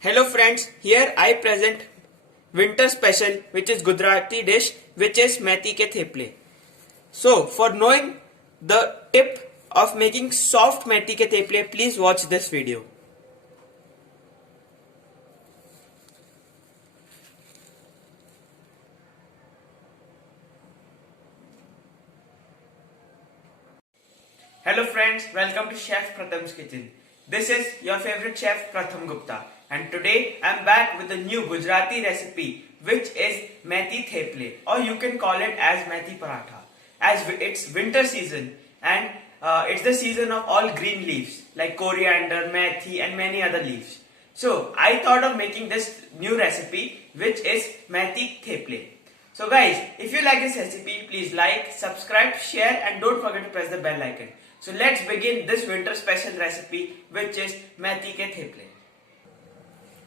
Hello friends, here I present winter special which is Gujarati dish which is methi ke theple. So for knowing the tip of making soft methi ke theple, please watch this video. Hello friends, welcome to Chef Pratham's Kitchen. This is your favorite chef Pratham Gupta and today I am back with a new Gujarati recipe which is methi theple, or you can call it as methi paratha. As it's winter season and it's the season of all green leaves like coriander, methi and many other leaves. So I thought of making this new recipe which is methi theple. So guys, if you like this recipe, please like, subscribe, share and don't forget to press the bell icon. So let's begin this winter special recipe which is methi ke theple.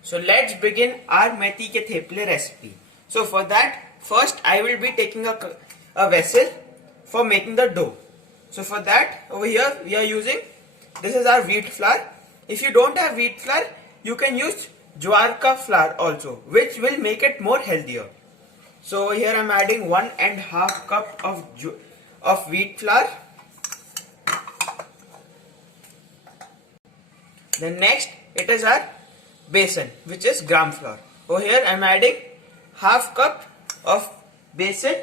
So let's begin our methi ke theple recipe. So for that, first I will be taking a vessel for making the dough. So for that, over here we are using, this is our wheat flour. If you don't have wheat flour, you can use jowar ka flour also, which will make it more healthier. So here I am adding 1.5 cup of wheat flour. Then next it is our besan, which is gram flour. Over here I am adding half cup of besan.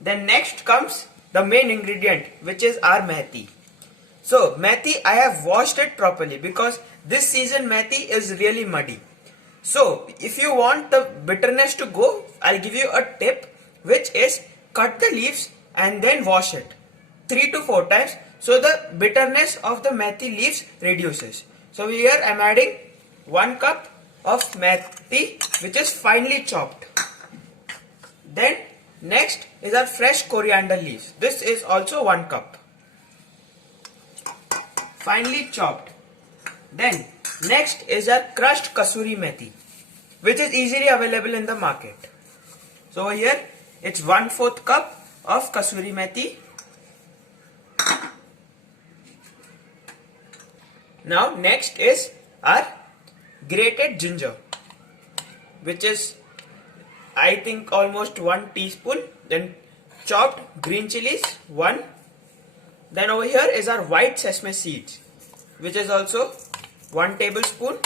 Then next comes the main ingredient, which is our methi. So methi, I have washed it properly because this season methi is really muddy. So if you want the bitterness to go, I'll give you a tip, which is cut the leaves and then wash it 3 to 4 times, so the bitterness of the methi leaves reduces. So here I am adding 1 cup of methi, which is finely chopped. Then next is our fresh coriander leaves. This is also 1 cup, finely chopped. Then next is our crushed kasuri methi, which is easily available in the market. So over here it's 1/4 cup of kasuri methi. Now next is our grated ginger, which is I think almost 1 teaspoon. Then chopped green chilies 1. Then over here is our white sesame seeds, which is also 1 tablespoon.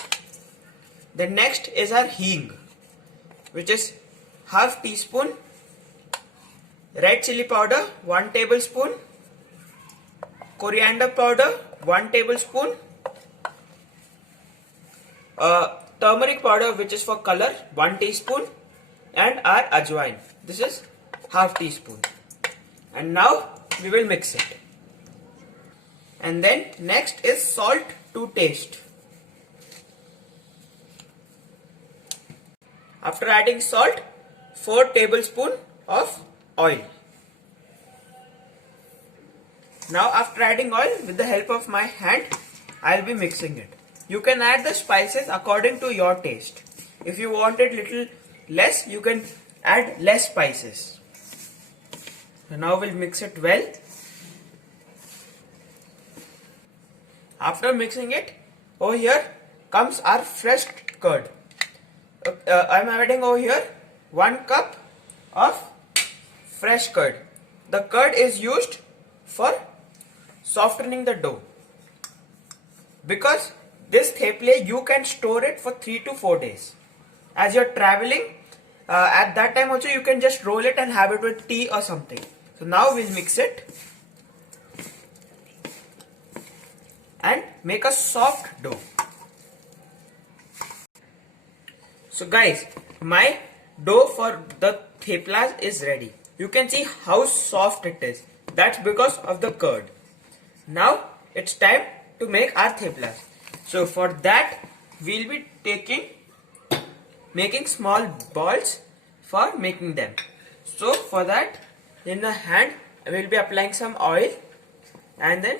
Then next is our hing, which is half teaspoon. Red chili powder 1 tablespoon. Coriander powder 1 tablespoon. Turmeric powder, which is for color, 1 teaspoon. And our ajwain, this is half teaspoon. And now we will mix it. And then next is salt to taste. After adding salt, 4 tablespoons of oil. Now after adding oil, with the help of my hand, I will be mixing it. You can add the spices according to your taste. If you want it little less, you can add less spices. So now we'll mix it well. After mixing it, over here comes our fresh curd. I am adding over here 1 cup of fresh curd. The curd is used for softening the dough, because this theple you can store it for 3 to 4 days. As you're traveling, at that time also you can just roll it and have it with tea or something. So now we'll mix it and make a soft dough. So guys, my dough for the theplas is ready. You can see how soft it is. That's because of the curd. Now it's time to make our theplas. So for that we'll be making small balls for making them. So for that, in the hand I will be applying some oil and then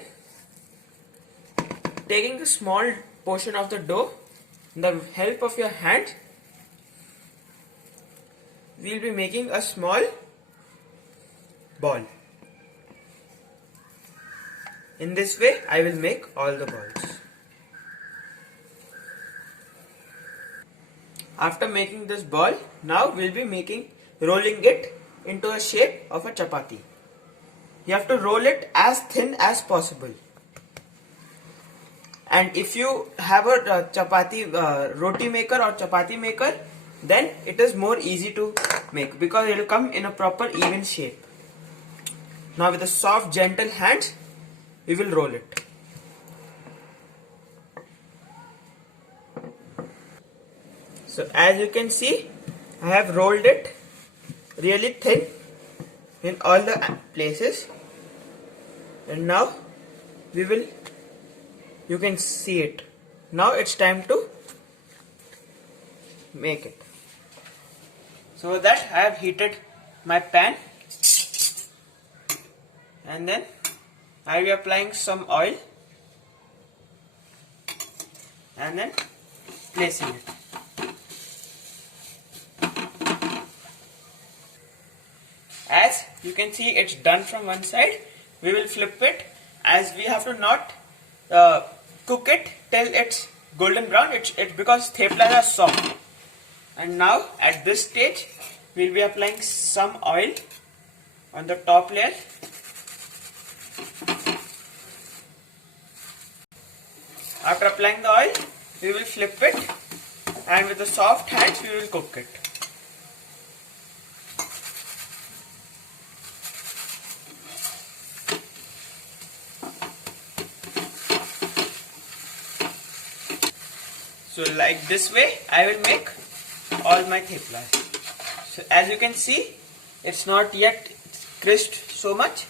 taking a small portion of the dough. With the help of your hand, we will be making a small ball. In this way I will make all the balls. after making this ball, now we'll be rolling it into a shape of a chapati. You have to roll it as thin as possible. And if you have a chapati roti maker or chapati maker, then it is more easy to make because it will come in a proper even shape. Now with the soft gentle hands, we will roll it. So as you can see, I have rolled it really thin in all the places, and now you can see it. Now it's time to make it. So with that, I have heated my pan, and then I will be applying some oil and then placing it. As you can see, it's done from one side. We will flip it, as we have to not cook it till it's golden brown. It's because theplas are soft. And now at this stage, we'll be applying some oil on the top layer. After applying the oil, we will flip it, and with the soft hands we will cook it. So like this way, I will make all my theplas. So as you can see, it's not yet crisped so much,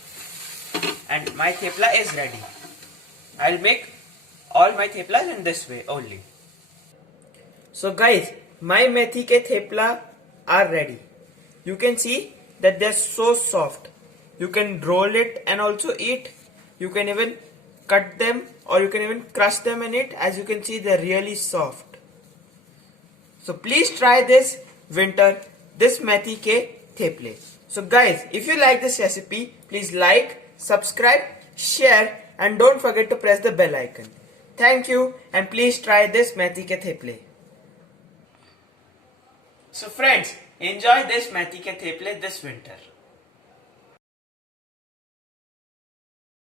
and my thepla is ready. I'll make all my theplas in this way only. So guys, my methi ke thepla are ready. You can see that they're so soft. You can roll it and also eat. You can even cut them, or you can even crush them in it. As you can see, they're really soft. So please try this winter, this methi ke theple. So guys, if you like this recipe, please like, subscribe, share, and don't forget to press the bell icon. Thank you, and please try this methi ke theple. So friends, enjoy this methi ke theple this winter.